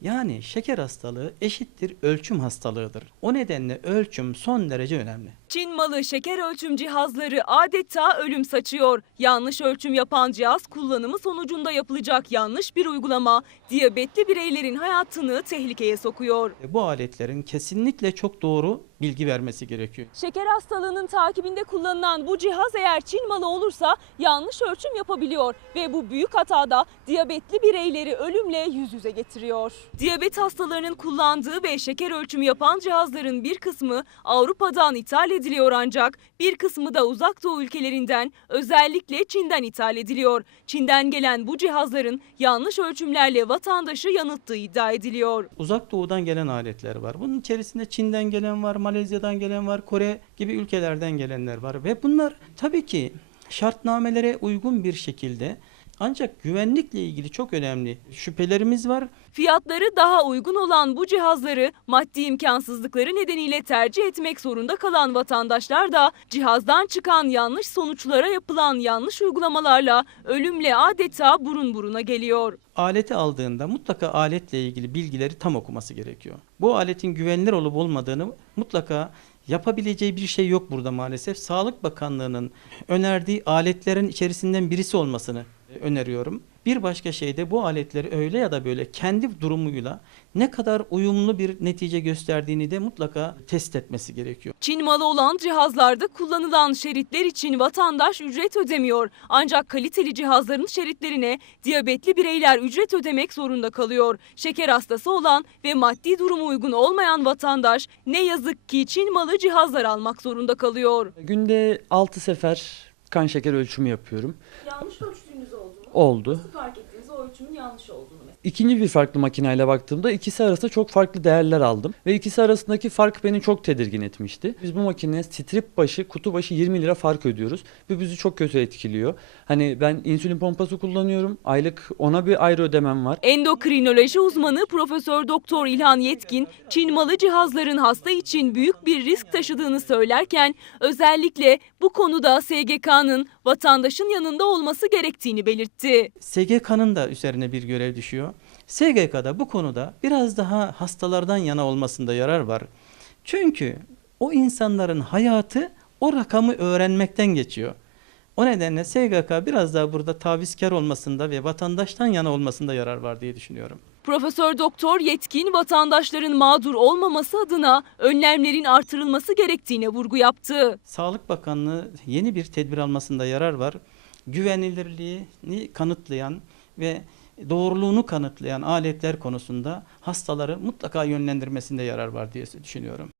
Yani şeker hastalığı eşittir ölçüm hastalığıdır. O nedenle ölçüm son derece önemli. Çin malı şeker ölçüm cihazları adeta ölüm saçıyor. Yanlış ölçüm yapan cihaz kullanımı sonucunda yapılacak yanlış bir uygulama diyabetli bireylerin hayatını tehlikeye sokuyor. E, Bu aletlerin kesinlikle çok doğru bilgi vermesi gerekiyor. Şeker hastalığının takibinde kullanılan bu cihaz eğer Çin malı olursa yanlış ölçüm yapabiliyor ve bu büyük hatada diyabetli bireyleri ölümle yüz yüze getiriyor. Diyabet hastalarının kullandığı ve şeker ölçümü yapan cihazların bir kısmı Avrupa'dan ithal ediliyor ancak bir kısmı da uzak doğu ülkelerinden özellikle Çin'den ithal ediliyor. Çin'den gelen bu cihazların yanlış ölçümlerle vatandaşı yanılttığı iddia ediliyor. Uzak doğudan gelen aletler var. Bunun içerisinde Çin'den gelen var, Malezya'dan gelen var, Kore gibi ülkelerden gelenler var. Ve bunlar tabii ki şartnamelere uygun bir şekilde ancak güvenlikle ilgili çok önemli şüphelerimiz var. Fiyatları daha uygun olan bu cihazları maddi imkansızlıkları nedeniyle tercih etmek zorunda kalan vatandaşlar da cihazdan çıkan yanlış sonuçlara yapılan yanlış uygulamalarla ölümle adeta burun buruna geliyor. Aleti aldığında mutlaka aletle ilgili bilgileri tam okuması gerekiyor. Bu aletin güvenilir olup olmadığını mutlaka yapabileceği bir şey yok burada maalesef. Sağlık Bakanlığı'nın önerdiği aletlerin içerisinden birisi olmasını öneriyorum. Bir başka şey de bu aletleri öyle ya da böyle kendi durumuyla ne kadar uyumlu bir netice gösterdiğini de mutlaka test etmesi gerekiyor. Çin malı olan cihazlarda kullanılan şeritler için vatandaş ücret ödemiyor. Ancak kaliteli cihazların şeritlerine diyabetli bireyler ücret ödemek zorunda kalıyor. Şeker hastası olan ve maddi durumu uygun olmayan vatandaş ne yazık ki Çin malı cihazlar almak zorunda kalıyor. Günde 6 sefer kan şeker ölçümü yapıyorum. Yanlış ölçtüğünüz oldu mu? Oldu. Fark ettiniz ölçümün yanlış olduğunu. İkinci bir farklı makineyle baktığımda ikisi arasında çok farklı değerler aldım. Ve ikisi arasındaki fark beni çok tedirgin etmişti. Biz bu makineye strip başı, kutu başı 20 lira fark ödüyoruz. Bu bizi çok kötü etkiliyor. Hani ben insülin pompası kullanıyorum. Aylık ona bir ayrı ödemem var. Endokrinoloji uzmanı Profesör Doktor İlhan Yetkin, Çin malı cihazların hasta için büyük bir risk taşıdığını söylerken özellikle bu konuda SGK'nın vatandaşın yanında olması gerektiğini belirtti. SGK'nın da üzerine bir görev düşüyor. SGK'da bu konuda biraz daha hastalardan yana olmasında yarar var. Çünkü o insanların hayatı o rakamı öğrenmekten geçiyor. O nedenle SGK biraz daha burada tavizkar olmasında ve vatandaştan yana olmasında yarar var diye düşünüyorum. Profesör Doktor Yetkin vatandaşların mağdur olmaması adına önlemlerin artırılması gerektiğine vurgu yaptı. Sağlık Bakanlığı yeni bir tedbir almasında yarar var. Güvenilirliğini kanıtlayan ve doğruluğunu kanıtlayan aletler konusunda hastaları mutlaka yönlendirmesinde yarar var diye düşünüyorum.